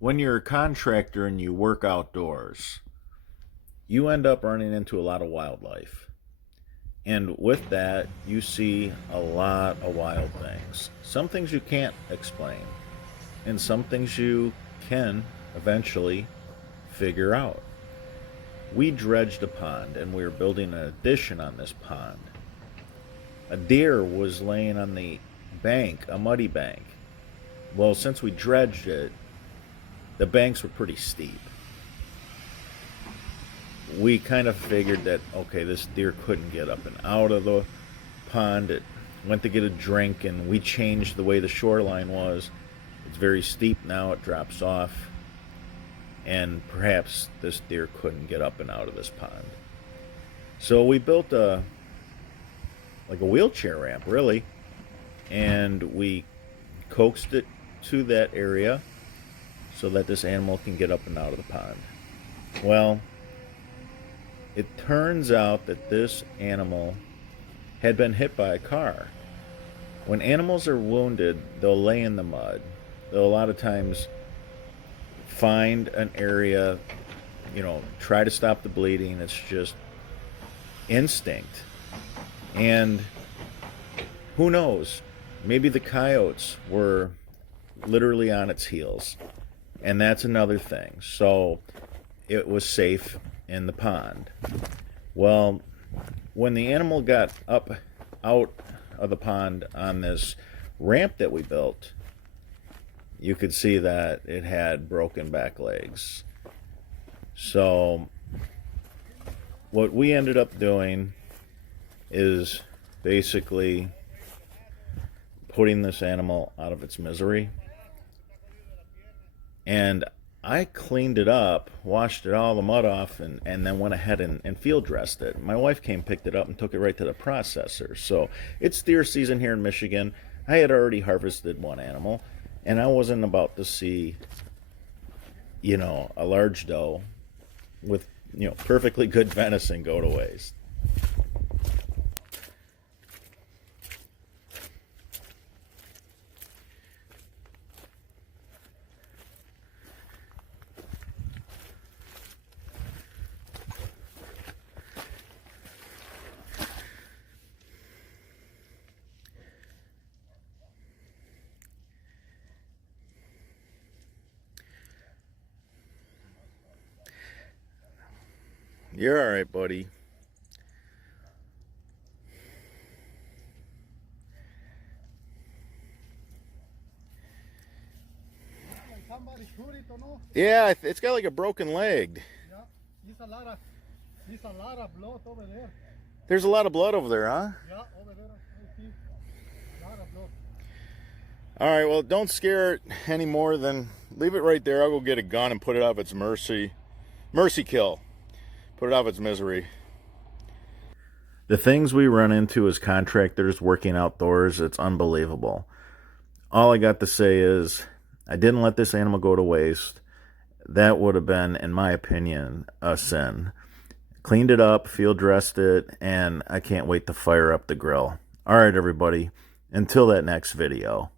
When you're a contractor and you work outdoors, you end up running into a lot of wildlife. And with that, you see a lot of wild things. Some things you can't explain, and some things you can eventually figure out. We dredged a pond and we were building an addition on this pond. A deer was laying on the bank, a muddy bank. Well, since we dredged it, the banks were pretty steep. We kind of figured that, okay, this deer couldn't get up and out of the pond. It went to get a drink, and we changed the way the shoreline was. It's very steep now, it drops off, and perhaps this deer couldn't get up and out of this pond. So we built a wheelchair ramp, really, and we coaxed it to that area so that this animal can get up and out of the pond. Well, it turns out that this animal had been hit by a car. When animals are wounded, they'll lay in the mud. They'll a lot of times find an area, try to stop the bleeding. It's just instinct. And who knows? Maybe the coyotes were literally on its heels. And that's another thing. So it was safe in the pond. Well, when the animal got up out of the pond on this ramp that we built, you could see that it had broken back legs. So what we ended up doing is basically putting this animal out of its misery. And I cleaned it up, washed it all the mud off, and then went ahead and field dressed it. My wife came, picked it up, and took it right to the processor. So it's deer season here in Michigan. I had already harvested one animal, and I wasn't about to see, a large doe with, perfectly good venison go to waste. You're all right, buddy. Yeah, it's got like a broken leg. Yeah, there's a lot of blood over there. There's a lot of blood over there, huh? Yeah, over there. I see a lot of blood. All right, well, don't scare it any more than leave it right there. I'll go get a gun and put it out of its mercy kill. Put it out of its misery. The things we run into as contractors working outdoors, it's unbelievable. All I got to say is I didn't let this animal go to waste. That would have been, in my opinion, a sin. Cleaned it up, field dressed it, and I can't wait to fire up the grill. All right, everybody. Until that next video.